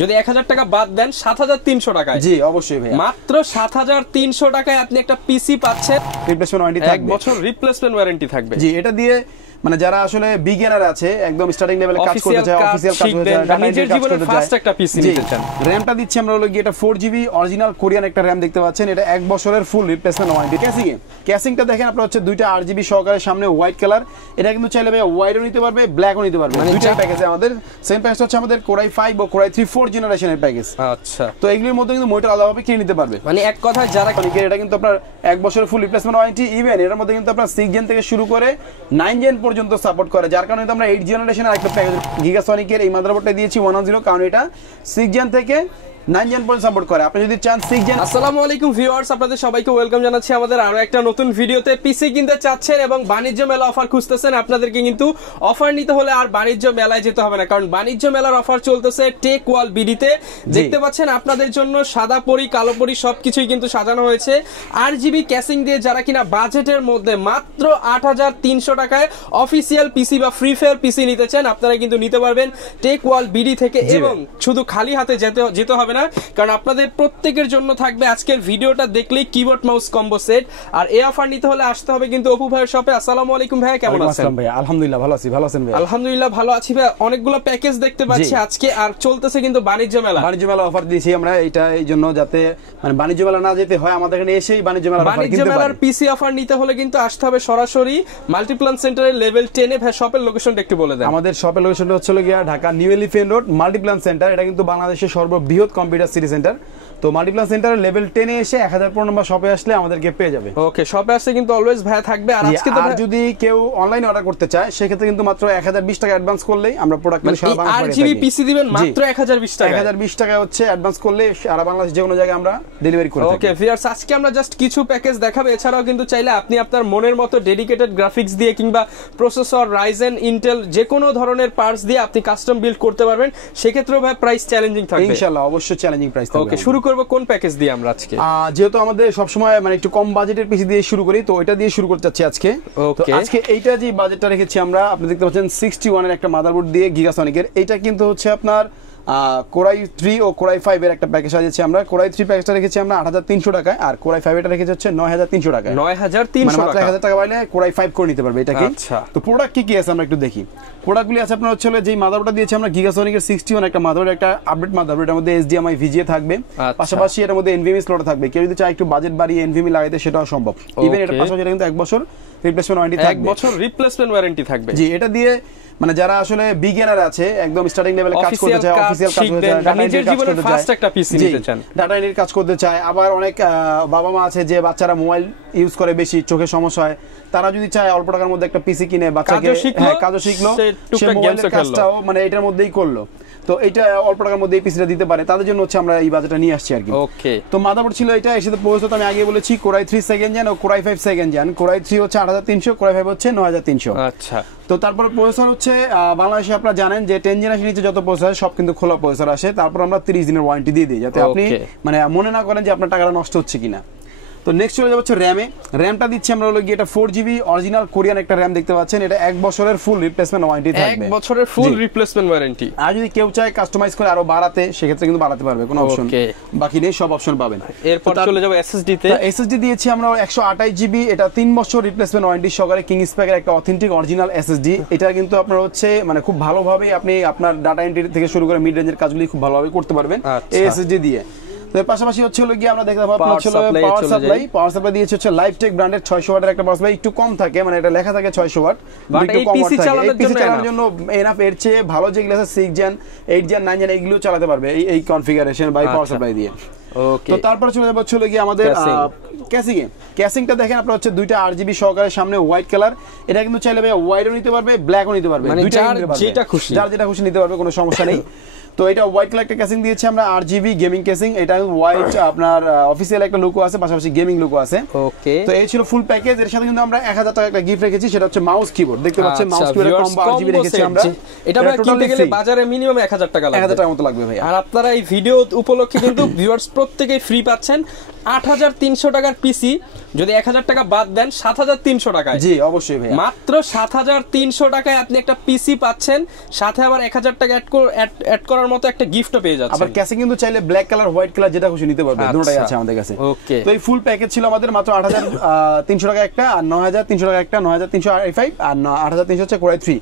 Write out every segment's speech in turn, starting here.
যদি 1000 টাকা বাদ দেন 7300 টাকায়। জি অবশ্যই ভাই, মাত্র 7300 টাকায় আপনি একটা পিসি পাচ্ছেন, রিপ্লেসমেন্ট ওয়ারেন্টি থাকবে, 1 বছর রিপ্লেসমেন্ট ওয়ারেন্টি থাকবে। জি এটা দিয়ে মানে যারা আসলে বিগিনার আছে, একদম স্টার্টিং লেভেলে কাজ করতে চায়, অফিশিয়াল কাজ করতে চায়, নিজের জীবনের ফার্স্ট একটা পিসি নিতে চান, র‍্যামটা দিচ্ছি আমরা হলো কি এটা 4GB অরিজিনাল কোরিয়ান একটা র‍্যাম দেখতে পাচ্ছেন। এটা 1 বছরের ফুল রিপ্লেসমেন্ট ওয়ারেন্টি। ক্যাসিংটা দেখেন আপনারা হচ্ছে দুইটা 8GB সহকারে, সামনে হোয়াইট কালার। এটা কিন্তু চাইলে ভাই হোয়াইটও নিতে পারবে, ব্ল্যাকও নিতে পারবে, দুইটা প্যাকেজে আমাদের সেম প্রাইস হচ্ছে আমাদের কোরাই 5 ও কোরাই 3 4 জেনারেশনের প্যাকেজ। আচ্ছা, তো এগুলোর মধ্যে কিন্তু মোটর আলাদাভাবে কিনে নিতে পারবে। মানে এক কথায় যারা এটা কিন্তু আপনার 1 বছরের ফুল রিপ্লেসমেন্ট ওয়ারেন্টি, ইভেন এর মধ্যে কিন্তু আপনার 6 জেন থেকে শুরু করে 9 জেন পর্যন্ত সাপোর্ট করে, যার কারণে আমরা 8 জেনারেশনের একটা প্যাকেজ গিগাসনিকের এই মাদারবোর্ডটা দিয়েছি 110, কারণ এটা 6 জেন থেকে 9 জেন পর্যন্ত সাপোর্ট করে। আপনি যদি চান 6 জেন। আসসালামু আলাইকুম ভিউয়ার্স, আপনাদের সবাইকে ওয়েলকাম জানাচ্ছি আমাদের আরো একটা নতুন ভিডিওতে। পিসি কিনতে চাচ্ছেন এবং বাণিজ্য মেলা অফার খুঁজতেছেন, আপনাদেরকে কিন্তু অফার নিতে হলে আর বাণিজ্য মেলায় যেতে হবে না, কারণ বাণিজ্য মেলার অফার চলতেছে টেক ওয়াল বিডিতে। দেখতে পাচ্ছেন আপনাদের জন্য সাদা পরি কালো পরি সবকিছুই কিন্তু সাজানো হয়েছে 8GB ক্যাসিং দিয়ে। যারা কিনা বাজেটের মধ্যে মাত্র 8300 টাকায় অফিসিয়াল পিসি বা ফ্রি ফায়ার পিসি নিতে চান, আপনারা কিন্তু নিতে পারবেন টেক ওয়াল বিডি থেকে। এবং শুধু খালি হাতে যেতে হবে না, কারণ আপনাদের প্রত্যেকের জন্য থাকবে আজকের ভিডিওটা দেখলেই কিবোর্ড মাউস কম্বো সেট। আর এই অফার নিতে হলে আসতে হবে কিন্তু অপু ভাইয়ের শপে। আসসালামু আলাইকুম ভাই, কেমন আছেন? আসসালাম ভাই, আলহামদুলিল্লাহ ভালো আছি। ভালো আছেন ভাই? আলহামদুলিল্লাহ ভালো আছি ভাই। অনেকগুলো প্যাকেজ দেখতে পাচ্ছি আজকে, আর চলতেছে কিন্তু বাণিজ্য মেলা। বাণিজ্য মেলা অফার দিয়েছি আমরা এটা এই জন্য, যাতে মানে বাণিজ্য মেলা না যেতে হয়, আমাদের এখানে এসেই বাণিজ্য মেলার পিসি অফার নিতে হলে কিন্তু আসতে হবে সরাসরি মাল্টিপ্লান সেন্টারের লেভেল 10 এ। ভাই শপের লোকেশনটা একটু বলে দেন। আমাদের শপের লোকেশনটা হচ্ছে গিয়া Dhaka new elephant road Multiplan centre. এটা কিন্তু বাংলাদেশের সর্ববৃহৎ কম্পিউটার সিটি সেন্টার। তো মাল্টিপ্লান সেন্টারের লেভেল 10 এ এসে 1015 নম্বর শপে আসলে আমাদেরকে পেয়ে যাবে। ওকে, শপে আসলে কিন্তু অলওয়েজ ভাই থাকবে। আর আজকে তো যদি কেউ অনলাইনে অর্ডার করতে চায় সেক্ষেত্রে কিন্তু মাত্র 1020 টাকা অ্যাডভান্স করলেই আমরা প্রোডাক্ট সারা বাংলাদেশে 8GB পিসি দিবেন মাত্র 1020 টাকা। 1020 টাকা হচ্ছে অ্যাডভান্স করলে সারা বাংলাদেশ যে কোনো জায়গায় আমরা ডেলিভারি করে থাকি। ওকে ভিউয়ার্স, আজকে আমরা জাস্ট কিছু প্যাকেজ দেখাবো। এছাড়াও কিন্তু চাইলে আপনি আপনার মনের মতো ডেডিকেটেড গ্রাফিক্স দিয়ে কিংবা প্রসেসর রাইজেন ইন্টেল যে কোনো ধরনের পার্টস দিয়ে আপনি কাস্টম বিল্ড করতে পারবেন। সেক্ষেত্রেও ভাই প্রাইস চ্যালেঞ্জিং থাকবে ইনশাআল্লাহ, অবশ্যই চ্যালেঞ্জিং প্রাইস থাকবে। ওকে, শুরু করব কোন প্যাকেজ দিয়ে আমরা আজকে? যেহেতু আমাদের সব সময় মানে একটু কম বাজেটের পিসি দিয়ে শুরু করি, তো এটা দিয়ে শুরু করতে চাচ্ছি আজকে। তো আজকে এইটা যে বাজেটটা রেখেছি আমরা, আপনি দেখতে পাচ্ছেন 61 এর একটা মাদারবোর্ড দিয়ে গিগাসনিকের। এটা কিন্তু হচ্ছে আপনার কোরাই 3 ও কোরাই 5 এর একটা প্যাকেজ আছে। আমরা কোরাই 3 প্যাকেজটা রেখেছি আমরা 8300 টাকায়, আর কোরাই 5 এটা রেখেছি হচ্ছে 9300 টাকায়। 9300 টাকা, 1000 টাকা বাইলে কোরাই 5 করে নিতে পারবে এটাকে। তো প্রোডাক্ট কি কি আছে আমরা একটু দেখি। প্রোডাক্টগুলি আছে আপনার হচ্ছে যে মাদারবোর্ডটা দিয়েছি আমরা গিগাসনিকের 61 একটা মাদারবোর্ড, একটা আপডেট মাদারবোর্ড, এর মধ্যে HDMI VGA থাকবে, পাশাপাশি এর মধ্যে NVMe স্লট থাকবে। কেউ যদি চায় একটু বাজেট বাড়িয়ে NVMe লাগাইতে সেটাও সম্ভব। ইভেন এটা পাশাপাশি এটা কিন্তু 1 বছর রিপ্লেসমেন্ট ওয়ারেন্টি থাকবে। 1 বছর রিপ্লেসমেন্ট ওয়ারেন্টি থাকবে। জি এটা দিয়ে মানে যারা আসলে বিগিনার আছে, একদম স্টার্টিং লেভেলে কাজ করতে চায়, অফিশিয়াল কাজ করতে চায়, নিজের জীবনের ফার্স্ট একটা পিসি নিতে চান, ডাটা এন্ট্রির কাজ করতে চায়। আবার অনেক বাবা মা আছে যে বাচ্চারা মোবাইল ইউজ করে বেশি, চোখের সমস্যা হয়, তারা যদি চায় অল্প টাকার মধ্যে একটা পিসি কিনে বাচ্চাকে কাজও শিখলো, সে মোবাইলের কাজটাও মানে এটার মধ্যেই করলো, তো এটা অল্প টাকার মধ্যে এই পিসিটা দিতে পারে, তাদের জন্য হচ্ছে আমরা এই বাজেটটা নিয়ে আসছি আর কি। ওকে, তো মাদারবোর্ড ছিল এটা। এর সাথে প্রসেসর আমি আগে বলেছি কোরাই 3 সেকেন্ড জেন ও কোরাই 5 সেকেন্ড জেন। কোরাই 3 হচ্ছে 8300, কোরাই 5 হচ্ছে 9300। আচ্ছা, তো তারপরে প্রসেসর হচ্ছে বাংলাদেশে আপনারা জানেন যে 10 জেনারেশন নিচে যত প্রসেসর সব কিন্তু খোলা প্রসেসর আসে। তারপর আমরা 30 দিনের ওয়ারেন্টি দিয়ে দিই, যাতে আপনি মানে মনে না করেন যে আপনার টাকাটা নষ্ট হচ্ছে কিনা। তো নেক্সট চলে যাবে হচ্ছে র্যামে। র্যামটা দিচ্ছি আমরা হলো গিয়ে এটা 4GB অরিজিনাল কোরিয়ান একটা র্যাম দেখতে পাচ্ছেন। এটা 1 বছরের ফুল রিপ্লেসমেন্ট ওয়ারেন্টি থাকবে। 1 বছরের ফুল রিপ্লেসমেন্ট ওয়ারেন্টি। আর যদি কেউ চায় কাস্টমাইজ করে আরো বাড়াতে, সেক্ষেত্রে কিন্তু বাড়াতে পারবে, কোনো অপশন বাকি নেই, সব অপশন পাবেন। এরপর চলে যাবে SSD তে। SSD দিয়েছি আমরা 128GB, এটা 3 বছর রিপ্লেসমেন্ট ওয়ারেন্টি সহকারে কিং স্প্যাকের একটা অথেন্টিক অরিজিনাল SSD। এটা কিন্তু আপনার হচ্ছে মানে খুব ভালোভাবে আপনি আপনার ডাটা এন্ট্রি থেকে শুরু করে মিড রেঞ্জের কাজগুলি খুব ভালোভাবে করতে পারবেন এই SSD দিয়ে। তো পাশাপাশি হচ্ছে গিয়ে আমরা দেখতে পাবো আপনার পাওয়ার সাপ্লাই দিয়েছে হচ্ছে লাইভটেক ব্র্যান্ডের 600 ওয়াটের একটা পাওয়ার সাপ্লাই। একটু কম থাকে, মানে এটা লেখা থাকে 600 ওয়াট, একটু কম ওয়াট থাকে। এই পিসি চালানোর জন্য এনাফ। এর চেয়ে ভালো যেগুলো আছে 6 জেন 8 জেন 9 জেন এগুলো চালাতে পারবে এই কনফিগারেশন বাই পাওয়ার সাপ্লাই দিয়ে। ওকে, তো তারপর চলে যাবে হচ্ছে গিয়ে আমাদের ক্যাসিংটা দেখেন আপনারা হচ্ছে দুইটা 8GB সহকারে, সামনে হোয়াইট কালার। এটা কিন্তু চাইলে ভাই হোয়াইটও নিতে পারবে, ব্ল্যাকও নিতে পারবে, দুইটা নিতে পারবে, যার যেটা খুশি নিতে পারবে, কোনো সমস্যা নেই। তো এটা হোয়াইট কালার একটা ক্যাসিং দিয়েছি আমরা 8GB গেমিং ক্যাসিং। এটা হোয়াইট আপনার অফিসিয়াল একটা লুকও আছে, পাশাপাশি গেমিং লুকও আছে। ওকে, তো এই ছিল ফুল প্যাকেজ। এর সাথে কিন্তু আমরা 1000 টাকা একটা গিফট রেখেছি, সেটা হচ্ছে মাউস কিবোর্ড। দেখতে পাচ্ছেন মাউস কিবোর্ডের কম্বো 8GB রেখেছি আমরা। এটা ভাই কিনতে গেলে বাজারে মিনিমাম 1000 টাকা লাগবে, 1000 টাকার মতো লাগবে ভাই। আর আপনারা এই ভিডিও উপলক্ষে কিন্তু ভিউয়ার্স প্রত্যেকই ফ্রি পাচ্ছেন 8300 টাকার পিসি যদি 1000 টাকা বাদ দেন 7300 টাকায়। জি অবশ্যই ভাই, মাত্র 7300 টাকায় আপনি একটা পিসি পাচ্ছেন, সাথে আবার 1000 টাকা অ্যাড করার মতো একটা গিফটও পেয়ে যাচ্ছেন। আবার ক্যাসিং কিন্তু চাইলে ব্ল্যাক কালার হোয়াইট কালার যেটা খুশি নিতে পারবে, দুটোই আছে আমাদের কাছে। ওকে, তো এই ফুল প্যাকেজ ছিল আমাদের মাত্র 8300 টাকা একটা, আর 9300 টাকা একটা, 9305 আর 8300 হচ্ছে কোরাই 3।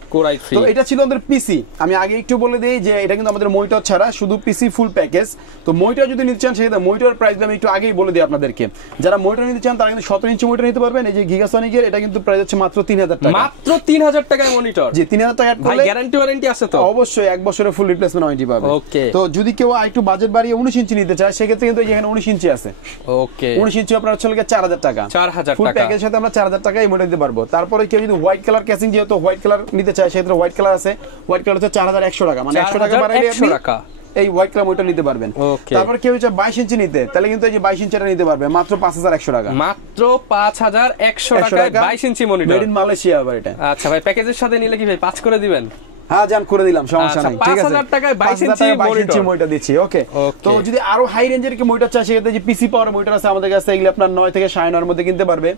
তো এটা ছিল আমাদের পিসি। আমি আগে একটু বলে দেই যে এটা কিন্তু আমাদের মনিটর ছাড়া শুধু পিসি ফুল প্যাকেজ। তো মনিটর যদি নিতে চান সেক্ষেত্রে মনিটর প্রাইস আমি একটু আগেই বলে দিই আপনাদেরকে। যারা মনিটর নিতে চান তারা কিন্তু 17 ইঞ্চি মনিটর নিতে পারবেন। এই যে গিগাসনিকের এটা কিন্তু প্রাইস হচ্ছে মাত্র 3000 টাকা। মাত্র 3000 টাকায় মনিটর। জি 3000 টাকা ভাই গ্যারান্টি ওয়ারেন্টি আছে তো? অবশ্যই 1 বছরের ফুল রিপ্লেসমেন্ট ওয়ারেন্টি পাবে। ওকে, তো যদি কেউ একটু বাজেট বাড়িয়ে 19 ইঞ্চি নিতে চায় সেক্ষেত্রে কিন্তু এখানে 19 ইঞ্চি আছে। ওকে, 19 ইঞ্চি আপনার হচ্ছে 4000 টাকা। 4000 ফুল টাকা প্যাকেজের সাথে আমরা 4000 টাকা এই মডেল দিতে পারবো। তারপরে কেউ যদি হোয়াইট কালার ক্যাসিং, যেহেতু হোয়াইট কালার নিতে চায় সেক্ষেত্রে হোয়াইট কালার আছে। হোয়াইট কালার হচ্ছে 4100 টাকা, মানে 100 টাকা বাড়াইলে আপনি এই হোয়াইট কালার মনিটর নিতে পারবেন। তারপর কেউ চায় 22 ইঞ্চি নিতে, তাহলে কিন্তু এই যে 22 ইঞ্চিটা নিতে পারবে মাত্র 5100 টাকা। মাত্র 5100 টাকায় 22 inch monitor, made in Malaysia আবার এটা। আচ্ছা ভাই, প্যাকেজের সাথে নিলে কি ভাই 5 করে দিবেন? হ্যাঁ জান করে দিলাম, সমস্যা নাই। ঠিক আছে, 5000 টাকায় 22 ইঞ্চি মনিটর দিচ্ছি। ওকে, তো যদি আরো হাই রেঞ্জের কি মনিটর চাই সেক্ষেত্রে যে পিসি পাওয়ার মনিটর আছে আমাদের কাছে, এগুলো আপনার 9 থেকে 9.5 এর মধ্যে কিনতে পারবে।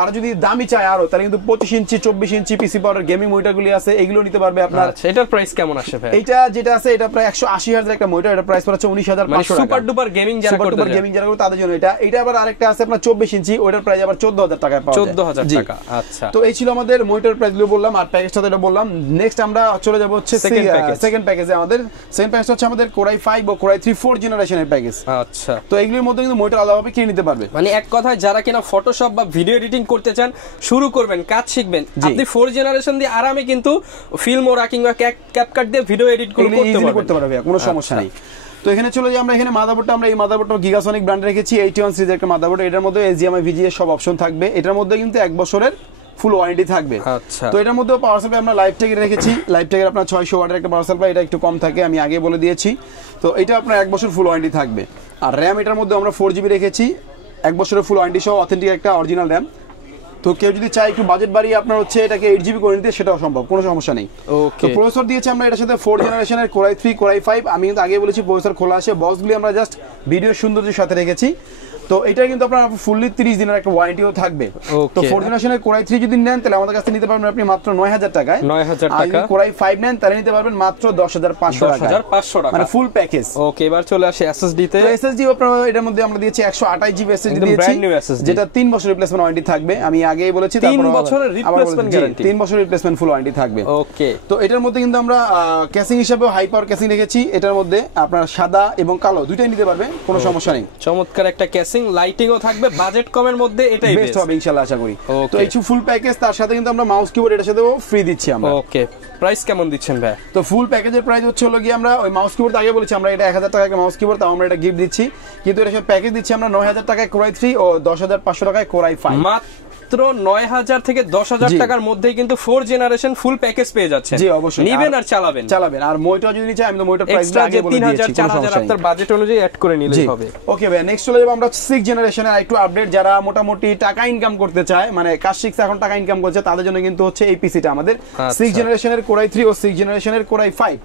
আর যদি দামি চাই আরো, তাহলে কিন্তু 25 ইঞ্চি 24 ইঞ্চি পিসি পাওয়ার গেমিং মনিটরগুলি আছে, এগুলো নিতে পারবে আপনার। আচ্ছা, এটার প্রাইস কেমন আসে ভাই? এটা যেটা আছে এটা প্রায় 180,000 একটা মনিটর, এটা প্রাইস পড়ছে 19,500 টাকা। সুপার ডুপার গেমিং যারা করতে সুপার গেমিং যারা করতে তাদের জন্য এটা। এটা আবার আরেকটা আছে আপনার 24 ইঞ্চি, ওটার প্রাইস আবার 14000 টাকায় পাওয়া যায়। 14000 টাকা। আচ্ছা, তো এই ছিল আমাদের মনিটর প্রাইসগুলো বললাম, আর প্যাকেজটা তো এটা বললাম। নেক্সট আমরা চলে যাব হচ্ছে সেকেন্ড প্যাকেজে। আমাদের সেকেন্ড প্যাকেজ হচ্ছে আমাদের কোরাই 5 ও কোরাই 3 4 জেনারেশনের প্যাকেজ। আচ্ছা, তো এগুলোর মধ্যে কিন্তু মনিটর আলাদাভাবে কিনে নিতে পারবে। মানে এক কথায় যারা কিনা ফটোশপ বা ভিডিও এডিটিং করতে চান, শুরু করবেন, কাজ শিখবেন, আপনি 4 জেনারেশন দিয়ে আরামে কিন্তু ফিল্ম ওরা কিংবা ক্যাপকাট দিয়ে ভিডিও এডিট করতে পারবে, কোনো সমস্যা নেই। তো এখানে চলে যাই আমরা। এখানে মাদারবোর্ডটা আমরা এই মাদারবোর্ডটা গিগাসনিক ব্র্যান্ড রেখেছি, 81 সিরিজের একটা মাদারবোর্ড। এটার মধ্যে HDMI VGA সব অপশন থাকবে। এটার মধ্যে কিন্তু 1 বছরের ফুল ওয়ারেন্টি থাকবে। আচ্ছা, তো এটার মধ্যে পাওয়ার সাপ্লাই আমরা লাইভ টেকের রেখেছি। লাইভ টেকের আপনার 600 ওয়াটের একটা পাওয়ার সাপ্লাই, এটা একটু কম থাকে, আমি আগে বলে দিয়েছি। তো এটা আপনার 1 বছর ফুল ওয়ারেন্টি থাকবে। আর র্যাম এটার মধ্যে আমরা 4GB রেখেছি, 1 বছরের ফুল ওয়ারেন্টি সহ অথেন্টিক একটা অরিজিনাল র্যাম। তো কেউ যদি চায় একটু বাজেট বাড়িয়ে আপনার হচ্ছে এটাকে 8GB করে নিতে, সেটাও সম্ভব, কোনো সমস্যা নেই। তো প্রসেসর দিয়েছি আমরা এটার সাথে 4 জেনারেশনের কোরাই 3 কোরাই 5। আমি কিন্তু আগে বলেছি প্রসেসর খোলা আসে, বক্সগুলি আমরা জাস্ট ভিডিও সৌন্দর্যের সাথে রেখেছি। তো এটা কিন্তু আপনার ফুললি 30 দিনের একটা ওয়ারেন্টিও থাকবে। তো 4 জেনারেশনের কোরাই 3 যদি নেন তাহলে আমাদের কাছে নিতে পারবেন আপনি মাত্র 9000 টাকায়। 9000 টাকা। আর যদি কোরাই 5 নেন তাহলে নিতে পারবেন মাত্র 10500 টাকা। 10500 টাকা মানে ফুল প্যাকেজ। ওকে, এবার চলে আসে এসএসডি তে। তো এসএসডি আপনার এটার মধ্যে আমরা দিয়েছি 128GB এসএসডি দিয়েছি, যেটা 3 বছর রিপ্লেসমেন্ট ওয়ারেন্টি থাকবে। আমি আগেই বলেছি 3 বছরের রিপ্লেসমেন্ট গ্যারান্টি, 3 বছরের রিপ্লেসমেন্ট ফুল ওয়ারেন্টি থাকবে। ওকে, তো এটার মধ্যে কিন্তু আমরা ক্যাসিং হিসেবে হাই পাওয়ার ক্যাসিং রেখেছি। এটার মধ্যে আপনার সাদা এবং কালো দুইটাই নিতে পারবে, কোনো সমস্যা নেই। চমৎকার একটা ক্যাসিং, লাইটিংও থাকবে, বাজেট কমের মধ্যে এটাই বেস্ট হবে ইনশাআল্লাহ, আশা করি। তো এই ফুল প্যাকেজ, তার সাথে কিন্তু আমরা মাউস কিবোর্ড এটার সাথেও ফ্রি দিচ্ছি আমরা। ওকে, প্রাইস কেমন দিচ্ছেন ভাই? তো ফুল প্যাকেজের প্রাইস হচ্ছে হলো গিয়ে, আমরা ওই মাউস কিবোর্ড আগে বলেছি আমরা এটা 1000 টাকা একটা মাউস কিবোর্ড, তাও আমরা এটা গিফট দিচ্ছি। কিন্তু এটা সব প্যাকেজ দিচ্ছি আমরা 9000 টাকায় কোরাই 3 ও 10500 টাকায় কোরাই 5। মাত্র 9000 থেকে 10000 টাকার মধ্যেই কিন্তু 4 জেনারেশন ফুল প্যাকেজ পেয়ে যাচ্ছেন। জি অবশ্যই, নিবেন আর চালাবেন। আর মনিটর যদি চাই আমি তো মনিটর প্রাইস আগে বলে দিয়েছি, 3000 4000 আপনার বাজেট অনুযায়ী অ্যাড করে নিলেই হবে। ওকে ভাই, নেক্সট চলে যাব আমরা 6 জেনারেশনের একটু আপডেট। যারা মোটামুটি টাকা ইনকাম করতে চায়, মানে কাজ শিখছে এখন টাকা ইনকাম করছে, তাদের জন্য কিন্তু হচ্ছে এই পিসিটা আমাদের 6 জেনারেশনের কোরাই 3 ও 6 জেনারেশনের কোরাই 5।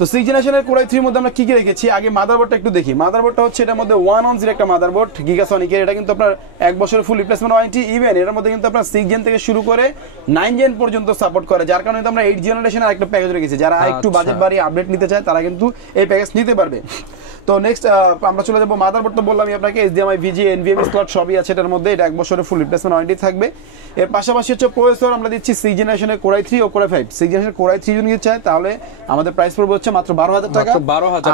তো 6 জেনারেশনের কোরাই 3 এর মধ্যে আমরা কি কি রেখেছি, আগে মাদারবোর্ডটা একটু দেখি। মাদারবোর্ডটা হচ্ছে এটার মধ্যে 110 একটা মাদারবোর্ড গিগাসনিকের। এটা কিন্তু আপনার 1 বছরের ফুল রিপ্লেসমেন্ট ওয়ারেন্টি। ইভেন এর মধ্যে কিন্তু আপনার 6 জেন থেকে শুরু করে 9 জেন পর্যন্ত সাপোর্ট করে, যার কারণে আমরা 8 জেনারেশনের একটা প্যাকেজ রেখেছি। যারা একটু বাজেট বাড়িয়ে আপডেট নিতে চায় তারা কিন্তু এই প্যাকেজ নিতে পারবে। তো নেক্সট আমরা চলে যাবো মাদারবোর্ড। তো বললামই আপনাকে HDMI VGA NVMe স্লট সবই আছে এটার মধ্যে। এটা 1 বছরের ফুল রিপ্লেসমেন্ট ওয়ারেন্টি থাকবে। এর পাশাপাশি হচ্ছে প্রসেসর আমরা দিচ্ছি 6 জেনারেশনের কোরাই 3 ও কোরাই 5। 6 জেনারেশনের কোরাই 3 যদি নিতে চায় তাহলে আমাদের প্রাইস পড়বে হচ্ছে মাত্র 12000 টাকা।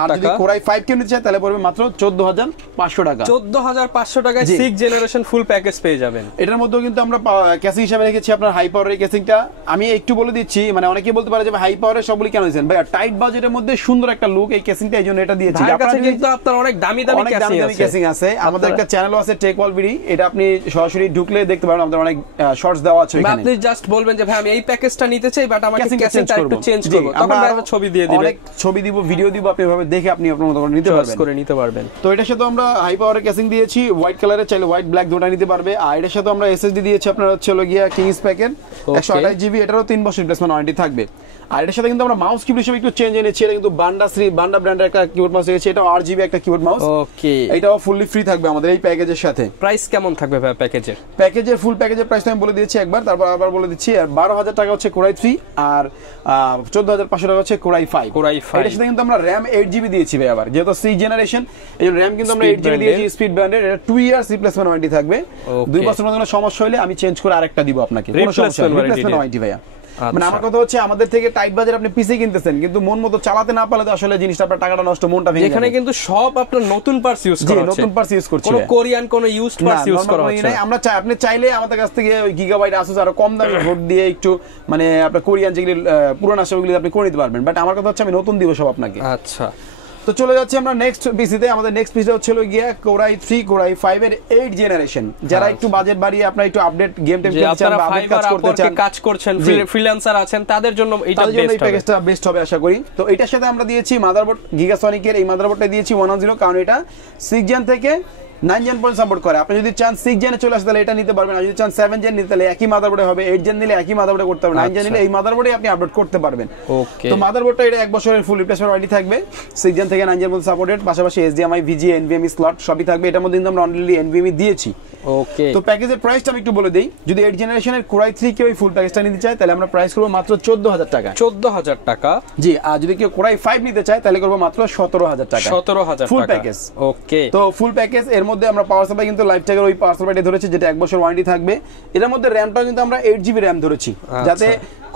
আর যদি কোরাই 5 কেউ নিতে চায় তাহলে পড়বে মাত্র 14500 টাকা। 14500 টাকায় 6 জেনারেশন ফুল প্যাকেজ পেয়ে যাবেন। এটার মধ্যেও কিন্তু আমরা ক্যাসিং হিসেবে রেখেছি আপনার হাই পাওয়ারের ক্যাসিংটা। আমি একটু বলে দিচ্ছি, মানে অনেকেই বলতে পারে যে হাই পাওয়ারের সবগুলি কেন দিয়েছেন ভাই, টাইট বাজেটের মধ্যে সুন্দর একটা লুক এই ক্যাসিংটা, এইজন্য এটা দিয়েছি। আপনাদের কিন্তু আপনার অনেক দামি ক্যাসিং আছে। আমাদের একটা চ্যানেলও আছে টেক ওয়াল বিডি, এটা আপনি সরাসরি ঢুকলে দেখতে পারেন, আমাদের অনেক শর্টস দেওয়া আছে এখানে। আপনি জাস্ট বলবেন যে ভাই আমি এই প্যাকেজটা নিতে চাই, বাট আমাকে ক্যাসিংটা একটু চেঞ্জ করব, তখন আমরা ছবি দিয়ে দিবেন, অনেক ছবি দিব, ভিডিও দিব, আপনি এভাবে দেখে আপনি আপনার মতো করে নিতে পারবেন। তো এটার সাথে আমরা হাই পাওয়ারের ক্যাসিং দিয়েছি, হোয়াইট কালারের চাইলে হোয়াইট ব্ল্যাক দুটো নিতে পারবে। আর এটার সাথে আমরা এসএসডি দিয়েছি আপনার হচ্ছে হলো গিয়া কিংস প্যাকের 128GB, এটারও 3 বছর রিপ্লেসমেন্ট ওয়ারেন্টি থাকবে। আর এটার সাথে কিন্তু আমরা মাউস কিবোর্ড হিসেবে একটু চেঞ্জ এনেছি। এটা কিন্তু বান্ডা ব্র্যান্ডের একটা কিবোর্ড মাউস রয়েছে, এটা RGB একটা কিবোর্ড মাউস। ওকে, এটাও ফুললি ফ্রি থাকবে আমাদের এই প্যাকেজের সাথে। প্রাইস কেমন থাকবে ভাই প্যাকেজের? ফুল প্যাকেজের প্রাইস আমি বলে দিয়েছি একবার, তারপর আবার বলে দিচ্ছি। আর 12,000 টাকা হচ্ছে কোরাই 3 আর 14,500 টাকা হচ্ছে কোরাই 5। এটার সাথে কিন্তু আমরা RAM 8GB দিয়েছি ভাই, আবার যেহেতু 6 জেনারেশন এই RAM কিন্তু আমরা 8GB দিয়েছি স্পিড ব্র্যান্ডের। এটা 2 ইয়ার্স রিপ্লেসমেন্ট ওয়ারেন্টি থাকবে। 2 বছরের মধ্যে কোনো সমস্যা হলে আমি চেঞ্জ করে আরেকটা দিব আপনাকে, কোনো সমস্যা নেই, রিপ্লেসমেন্ট ওয়ারেন্টি ভাইয়া। মানে আমার কথা হচ্ছে আমাদের থেকে টাইট বাজারে আপনি পিসি কিনতেছেন, কিন্তু মন মতো চালাতে না পারলে তো আসলে জিনিসটা আপনার টাকাটা নষ্ট, মনটা ভেঙে যাবে। এখানে কিন্তু সব আপনার নতুন পার্টস ইউজ করা হচ্ছে, নতুন পার্টস ইউজ করছি, কোনো কোরিয়ান কোনো ইউজড পার্টস ইউজ করা হচ্ছে না। আমরা চাই, আপনি চাইলে আমাদের কাছ থেকে ওই গিগাবাইট আসুস আরো কম দামে ভোট দিয়ে একটু মানে আপনার কোরিয়ান যেগুলি পুরনো আছে ওগুলি আপনি করে নিতে পারবেন, বাট আমার কথা হচ্ছে আমি নতুন দিব সব আপনাকে। আচ্ছা, তো চলে যাচ্ছি আমরা নেক্সট পিসিতে। আমাদের নেক্সট পিসিটা হচ্ছিল গিয়া কোরাই 3 কোরাই 5 এর 8 জেনারেশন। যারা একটু বাজেট বাড়িয়ে আপনারা একটু আপডেট গেম টেম খেলতে চান বা আপডেট কাজ করতে চান, কাজ করছেন, ফ্রিল্যান্সার আছেন, তাদের জন্য এটা বেস্ট হবে, প্যাকেজটা বেস্ট হবে আশা করি। তো এটার সাথে আমরা দিয়েছি মাদারবোর্ড গিগাসনিকের এই মাদারবোর্ডটা দিয়েছি 110, কারণ এটা 6 জেন থেকে 9 জেন পর্যন্ত সাপোর্ট করে। আপনি যদি চান 6 জেনে চলে আসতে তাহলে এটা নিতে পারবেন, আর যদি চান 7 জেন নিতে তাহলে একই মাদারবোর্ডে হবে। 8 জেন নিলে একই মাদারবোর্ডে করতে হবে, 9 জেন নিলে এই মাদারবোর্ডে আপনি আপডেট করতে পারবেন। ওকে, তো মাদারবোর্ডটা এটা 1 বছরের ফুল রিপ্লেসমেন্ট ওয়ারেন্টি থাকবে, 6 জেন থেকে 9 জেন পর্যন্ত সাপোর্টেড, পাশাপাশি HDMI VGA NVMe স্লট সবই থাকবে। এটার মধ্যে কিন্তু আমরা অনলি NVMe দিয়েছি। ওকে, তো প্যাকেজের প্রাইসটা আমি একটু বলে দেই। যদি 8 জেনারেশনের কোরাই 3 কেউ ফুল প্যাকেজটা নিতে চায় তাহলে আমরা প্রাইস করব মাত্র 14,000 টাকা। 14,000 টাকা, জি। আর যদি কেউ কোরাই 5 নিতে চায় তাহলে করব মাত্র 17,000 টাকা। 17,000 ফুল টাকা প্যাকেজ। ওকে, তো ফুল প্যাকেজ এর মধ্যে আমরা পাওয়ার সাপ্লাই কিন্তু লাইফ টাইমের ওই পাওয়ার সাপ্লাইটা ধরেছি, যেটা 1 বছর ওয়ারেন্টি থাকবে। এর মধ্যে র‍্যামটাও কিন্তু আমরা 8GB র‍্যাম ধরেছি, যাতে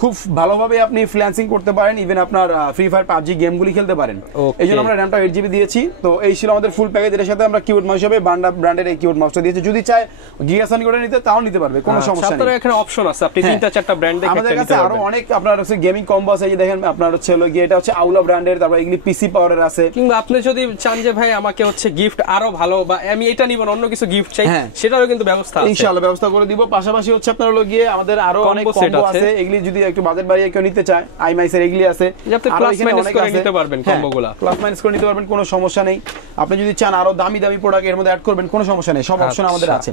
খুব ভালোভাবে আপনি ফ্রিল্যান্সিং করতে পারেন, ইভেন আপনার ফ্রি ফায়ার PUBG গেমগুলি খেলতে পারেন। এইজন্য আমরা র‍্যামটা 8GB দিয়েছি। তো এই ছিল আমাদের ফুল প্যাকেজ। এর সাথে আমরা কিবোর্ড মাউস হিসেবে বান্ডা ব্র্যান্ডের এই কিবোর্ড মাউসটা দিয়েছি। যদি চায় গিগাসনি করে নিতে তাও নিতে পারবে, কোনো সমস্যা নেই। আপনাদের এখানে অপশন আছে, আপনি 3-4টা ব্র্যান্ড দেখে আমাদের কাছে আরো অনেক আপনার হচ্ছে গেমিং কম্বো আছে। এই যে দেখেন আপনার হচ্ছে হলো গিয়ে এটা হচ্ছে আউলা ব্র্যান্ডের, তারপর এগুলি পিসি পাওয়ারের আছে। কিংবা আপনি যদি চান যে ভাই আমাকে হচ্ছে গিফট আরো ভালো, বা আমি এটা নিব না অন্য কিছু গিফট চাই, সেটারও কিন্তু ব্যবস্থা আছে, ইনশাআল্লাহ ব্যবস্থা করে দিব। পাশাপাশি হচ্ছে আপনার হলো গিয়ে আমাদের আরো অনেক কম্বো আছে, এগুলি যদি একটু বাজেট বাড়িয়ে কেউ নিতে চায় আইমাইসের এগুলি আছে, আপনি প্লাস মাইনাস করে নিতে পারবেন কম্বোগুলো, প্লাস মাইনাস করে নিতে পারবেন, কোনো সমস্যা নেই। আপনি যদি চান আরো দামি দামি প্রোডাক্ট এর মধ্যে অ্যাড করবেন, কোনো সমস্যা নেই, সব অপশন আমাদের আছে।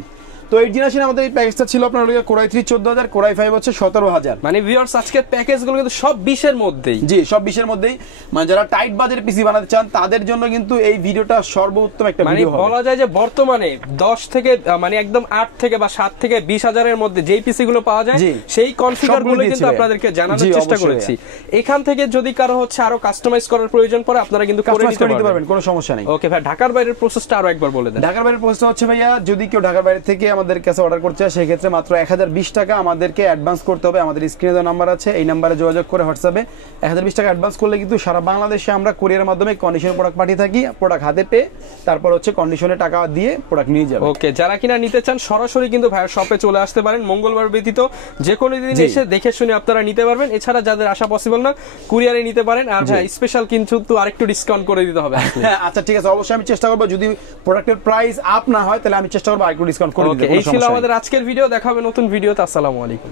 তো 8 জেনারেশন আমাদের এই প্যাকেজটা ছিল আপনার কোরাই 3 14,000, কোরাই 5 হচ্ছে 17,000। মানে ভিউয়ার্স আজকের প্যাকেজগুলো কিন্তু সব 20 এর মধ্যেই, জি সব 20 এর মধ্যেই। মানে যারা টাইট বাজেট পিসি বানাতে চান তাদের জন্য কিন্তু এই ভিডিওটা সর্বোত্তম একটা ভিডিও হবে। বলা যায় যে বর্তমানে 10 থেকে মানে একদম 8 থেকে বা 7 থেকে 20,000 এর মধ্যে যেই পিসি গুলো পাওয়া যায় সেই কনফিগারগুলো কিন্তু আপনাদেরকে জানানোর চেষ্টা করেছি। এখান থেকে যদি কারো হচ্ছে আরো কাস্টমাইজ করার প্রয়োজন পড়ে আপনারা কিন্তু করে নিতে পারবেন, কোনো সমস্যা নেই। ওকে ভাই, ঢাকার বাইরের প্রসেসটা আরো একবার বলে দেন। ঢাকার বাইরের প্রসেসটা হচ্ছে ভাইয়া, যদি কেউ ঢাকার বাইরে থেকে আমাদের কাছে অর্ডার করতে চায় সেক্ষেত্রে মাত্র 1020 টাকা আমাদেরকে অ্যাডভান্স করতে হবে। আমাদের স্ক্রিনে দেওয়া নাম্বার আছে, এই নাম্বারে যোগাযোগ করে হোয়াটসঅ্যাপে 1020 টাকা অ্যাডভান্স করলে কিন্তু সারা বাংলাদেশে আমরা কুরিয়ারের মাধ্যমে কন্ডিশন প্রোডাক্ট পাঠিয়ে থাকি। প্রোডাক্ট হাতে পেয়ে তারপর হচ্ছে কন্ডিশনে টাকা দিয়ে প্রোডাক্ট নিয়ে যাবে। ওকে, যারা কিনা নিতে চান সরাসরি কিন্তু ভাইয়ের শপে চলে আসতে পারেন, মঙ্গলবার ব্যতীত যে কোনো দিন এসে দেখে শুনে আপনারা নিতে পারবেন। এছাড়া যাদের আসা পসিবল না কুরিয়ারে নিতে পারেন। আর ভাই স্পেশাল কিন্তু আরেকটু ডিসকাউন্ট করে দিতে হবে। আচ্ছা ঠিক আছে, অবশ্যই আমি চেষ্টা করব, যদি প্রোডাক্টের প্রাইস আপ না হয় তাহলে আমি চেষ্টা করব আরেকটু ডিসকাউন্ট করে দিতে। এই ছিল আমাদের আজকের ভিডিও, দেখা হবে নতুন ভিডিওতে। আসসালামু আলাইকুম।